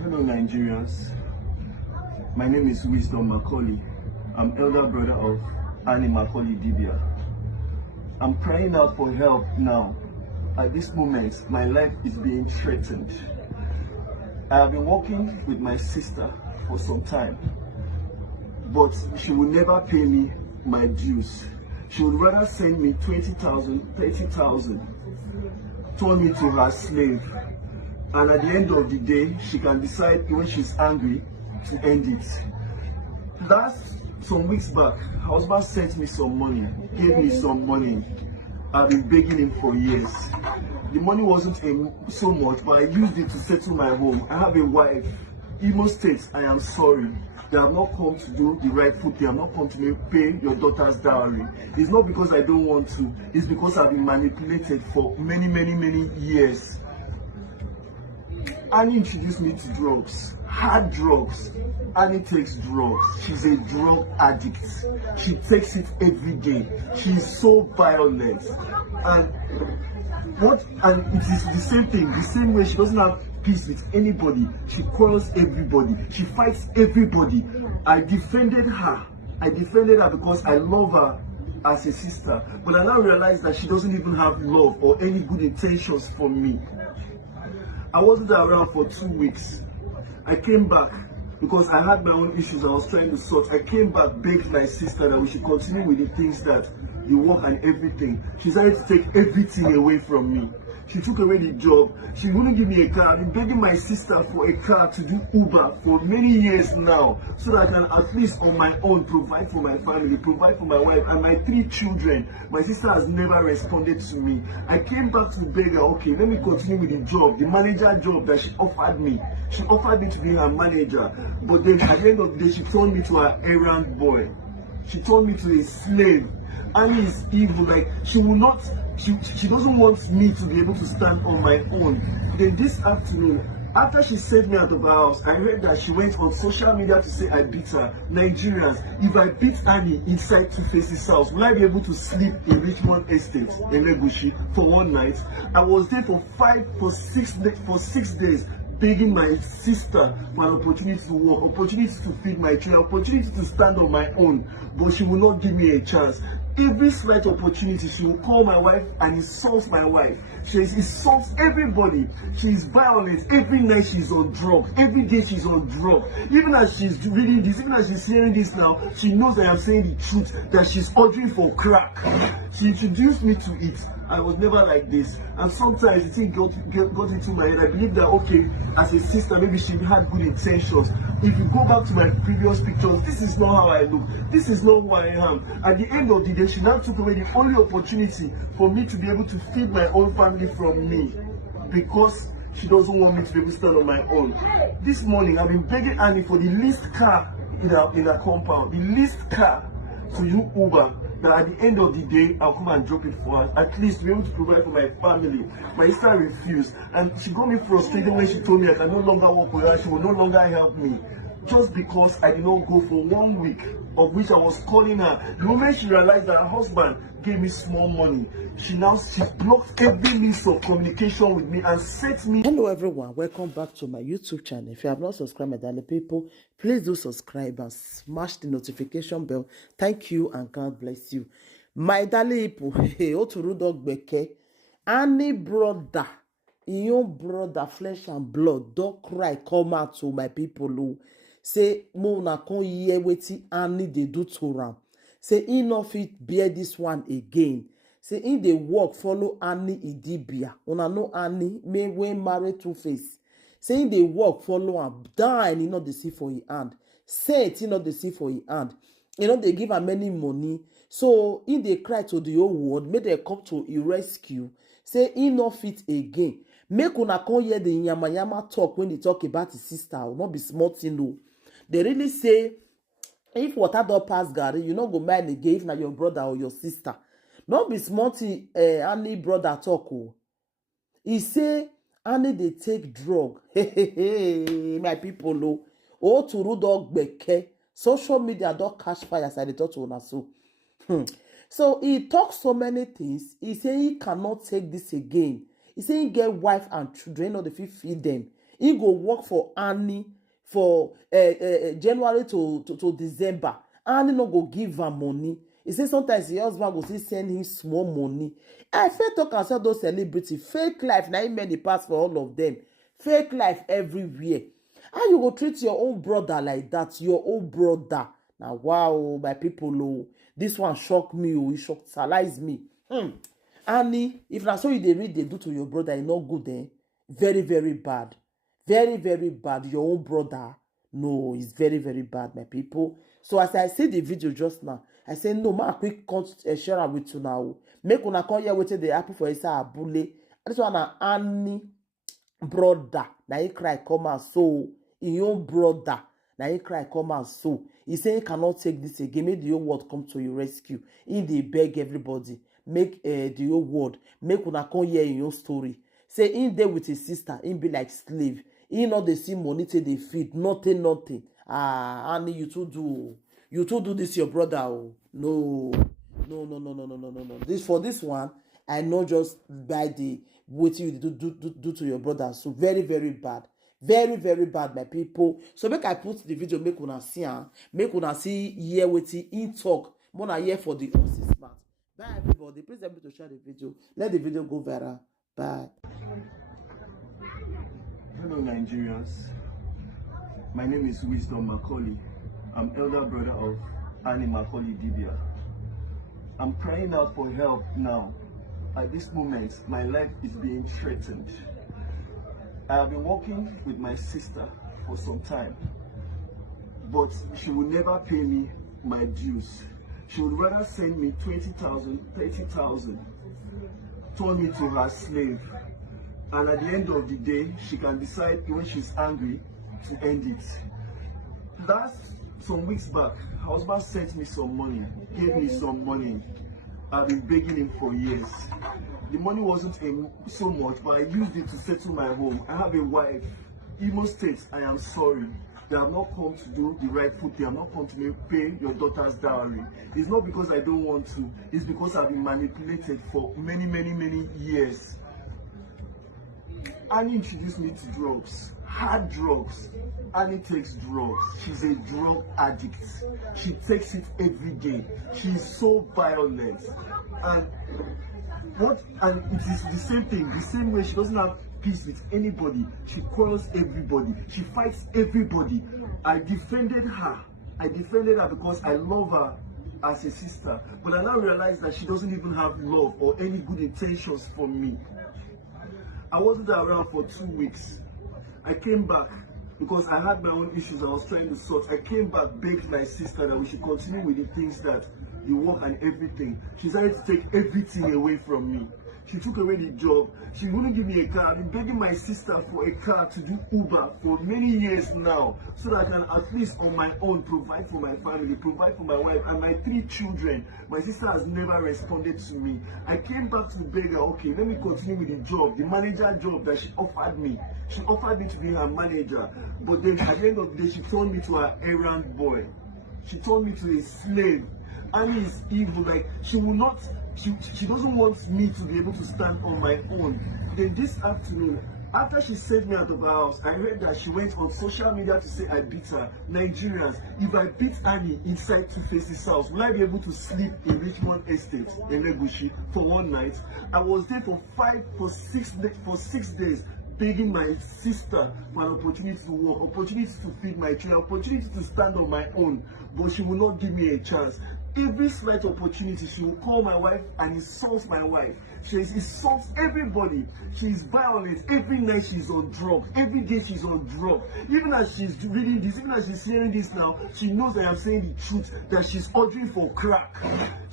Hello, Nigerians. My name is Wisdom Macaulay. I'm elder brother of Annie Macaulay Dibia. I'm crying out for help now. At this moment, my life is being threatened. I have been working with my sister for some time, but she will never pay me my dues. She would rather send me 20,000, 30,000, turn me to her slave. And at the end of the day, she can decide when she's angry to end it. Some weeks back, her husband sent me some money, gave me some money. I've been begging him for years. The money wasn't so much, but I used it to settle my home. I have a wife. Imo State, I am sorry. They have not come to do the right food. They have not come to pay your daughter's dowry. It's not because I don't want to. It's because I've been manipulated for many, many, many years. Annie introduced me to drugs, hard drugs. Annie takes drugs. She's a drug addict. She takes it every day. She's so violent. And it is the same thing, the same way she doesn't have peace with anybody. She quarrels everybody. She fights everybody. I defended her because I love her as a sister. But I now realize that she doesn't even have love or any good intentions for me. I wasn't around for 2 weeks. I came back because I had my own issues I was trying to sort. I came back, begged my sister that we should continue with the things, that the work and everything. She decided to take everything away from me. She took away the job. She wouldn't give me a car. I've been begging my sister for a car to do Uber for many years now, so that I can at least on my own provide for my family, provide for my wife and my 3 children. My sister has never responded to me. I came back to beg her, okay, let me continue with the job, the manager job that she offered me. She offered me to be her manager, but then at the end of the day, she turned me to her errand boy. She turned me to a slave. Annie is evil. Like, she doesn't want me to be able to stand on my own. Then this afternoon, after she sent me out of her house, I heard that she went on social media to say I beat her. Nigerians, if I beat Annie inside Two-Face's house, will I be able to sleep in Richmond Estate in Legushi for one night? I was there for 6 days, begging my sister for an opportunity to work, opportunity to feed my children, opportunity to stand on my own, but she will not give me a chance. Every slight opportunity, she will call my wife and insult my wife. She insults everybody. She is violent. Every night she's on drugs. Every day she's on drugs. Even as she's reading this, even as she's hearing this now, she knows I am saying the truth, that she's ordering for crack. She introduced me to it. I was never like this. And sometimes the thing got into my head. I believe that, okay, as a sister, maybe she had good intentions. If you go back to my previous pictures, this is not how I look. This is not who I am. At the end of the day, she now took away the only opportunity for me to be able to feed my own family from me, because she doesn't want me to be able to stand on my own. This morning, I've been begging Annie for the least car in her compound, the least car to do Uber, that at the end of the day, I'll come and drop it for her, at least to be able to provide for my family. My sister refused, and she got me frustrated when she told me I can no longer work with her, she will no longer help me. Just because I did not go for 1 week, of which I was calling her. The moment she realized that her husband gave me small money, she blocked every means of communication with me and set me. Hello everyone, welcome back to my YouTube channel. If you have not subscribed, my darling people, please do subscribe and smash the notification bell. Thank you and God bless you. My darling people, Drüg, Annie brother, your brother, flesh and blood, don't cry, come out to my people who say, Mona kon ye weti Annie they do to ram. Say, he no fit bear this one again. Say, in the work, follow Annie Idibia. Una know Annie, may when married Two-Face. Say, in the work, follow am. Die, and he not the see for his hand. Say it, he not the see for his hand. You know, they give her many money. So, in they cry to the whole world, may they come to a rescue. Say, he not fit again. Make una come hear the yama talk when they talk about his sister. Will not be smart, you know. They really say, if water don't pass Gary, you not go mind again if na your brother or your sister. Not be smarty Annie brother talk. Oh. He say Annie they take drug. My people oh to Drüg beke. Social media don't catch fire as I talk to una so. So he talks so many things. He say he cannot take this again. He say he get wife and children, no, they fit feed them. He go work for Annie for January to December. Annie no go give her money. He say sometimes his husband go still send him small money. I fit talk and sell those celebrity fake life. Now him many pass for all of them. Fake life everywhere. How you go treat your own brother like that? Your own brother. Now wow, my people, oh, this one shock me. Oh, it shockalize me. Annie, if na so you dey read dey do to your brother, e no good, eh? Very, very bad. Very, very bad. Your own brother, no, it's very, very bad, my people. So as I see the video just now, I say no, ma quick share am with you now. Make una come here wetin dey happen for inside Abule. This one na Annie brother. Na he cry come out so. Him own brother. Na he cry come out so. He say he cannot take this again. Make the whole world come to your rescue. He dey beg everybody. Make the whole world. Make una come hear your story. Say in there with his sister. He be like slave. He not dey see money till they feed. Nothing. Annie, you too do this your brother. Oh. No. This for this one, I know just by the what you do to your brother. So very, very bad. Very, very bad, my people. So make I put the video, make una see, make una see hear wetin in talk. More here for the horses smart. Bye everybody. Please help me to share the video. Let the video go viral. Bye. Hello Nigerians. My name is Wisdom Macaulay. I'm elder brother of Annie Macaulay Dibia. I'm crying out for help now. At this moment, my life is being threatened. I have been working with my sister for some time, but she will never pay me my dues. She would rather send me 20,000, 30,000, turn me to her slave. And at the end of the day, she can decide when she's angry to end it. Some weeks back, her husband sent me some money, gave me some money. I've been begging him for years. The money wasn't so much, but I used it to settle my home. I have a wife. Imo State, I am sorry. They have not come to do the right foot. They have not come to pay your daughter's dowry. It's not because I don't want to. It's because I've been manipulated for many years. Annie introduced me to drugs, hard drugs. Annie takes drugs. She's a drug addict. She takes it every day. She's so violent. And it is the same thing, the same way she doesn't have peace with anybody. She quarrels everybody. She fights everybody. I defended her because I love her as a sister. But I now realize that she doesn't even have love or any good intentions for me. I wasn't around for 2 weeks. I came back because I had my own issues I was trying to sort. I came back, begged my sister that we should continue with the things that the work and everything. She decided to take everything away from me. She took away the job. She wouldn't give me a car. I've been begging my sister for a car to do Uber for many years now, so that I can at least on my own provide for my family, provide for my wife and my 3 children. My sister has never responded to me. I came back to beg her, okay, let me continue with the job, the manager job that she offered me. She offered me to be her manager, but then at the end of the day, she turned me to her errand boy. She turned me to a slave. Annie is evil. Like, she will not, she doesn't want me to be able to stand on my own. Then this afternoon, after she sent me out of her house, I heard that she went on social media to say I beat her. Nigerians, if I beat Annie inside Two Faces house, will I be able to sleep in Richmond Estate in Legushi for one night? I was there for 6 days. Begging my sister for an opportunity to work, opportunity to feed my children, opportunity to stand on my own, but she will not give me a chance. Every slight opportunity, she will call my wife and insult my wife. She insults everybody. She is violent. Every night she's on drugs. Every day she's on drugs. Even as she's reading this, even as she's hearing this now, she knows I am saying the truth, that she's ordering for crack.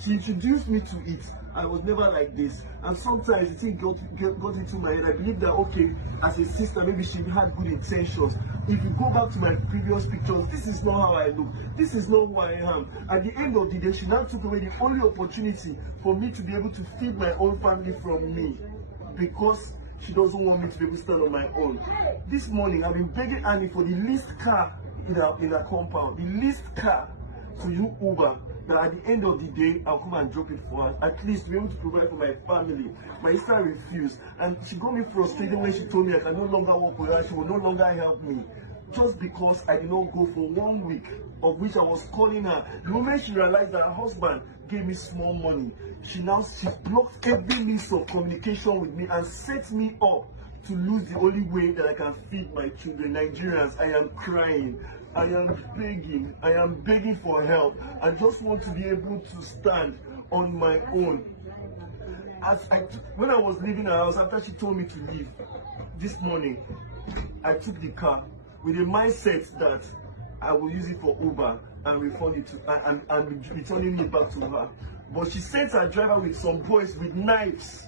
She introduced me to it. I was never like this, and sometimes the thing got into my head. I believe that, okay, as a sister, maybe she had good intentions. If you go back to my previous pictures, this is not how I look. This is not who I am. At the end of the day, she now took away the only opportunity for me to be able to feed my own family from me, because she doesn't want me to be able to stand on my own. This morning, I've been begging Annie for the least car in her compound, the least car. to you Uber, that at the end of the day, I'll come and drop it for her. At least to be able to provide for my family. My sister refused. And she got me frustrated when she told me I can no longer work with her. She will no longer help me. Just because I did not go for 1 week, of which I was calling her. The moment she realized that her husband gave me small money, she blocked every means of communication with me and set me up to lose the only way that I can feed my children. Nigerians, I am crying. I am begging for help. I just want to be able to stand on my own. When I was leaving her house, after she told me to leave this morning, I took the car with a mindset that I will use it for Uber and refund it to and returning it back to her. But she sent her driver with some boys with knives.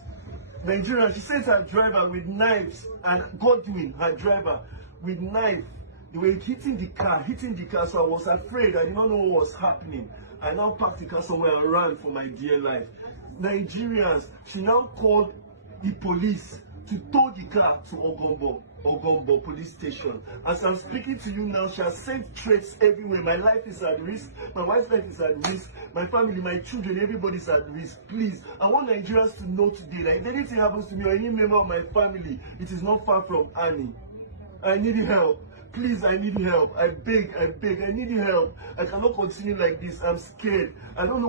Nigerian, she sent her driver with knives, and Godwin, her driver, with knife. They were hitting the car, so I was afraid. I did not know what was happening. I now parked the car somewhere and ran for my dear life. Nigerians, she now called the police to tow the car to Ogombo police station. As I'm speaking to you now, she has sent threats everywhere. My life is at risk. My wife's life is at risk. My family, my children, everybody's at risk. Please, I want Nigerians to know today that if anything happens to me or any member of my family, it is not far from Annie. I need help. Please, I need help. I beg. I need help. I cannot continue like this. I'm scared. I don't know.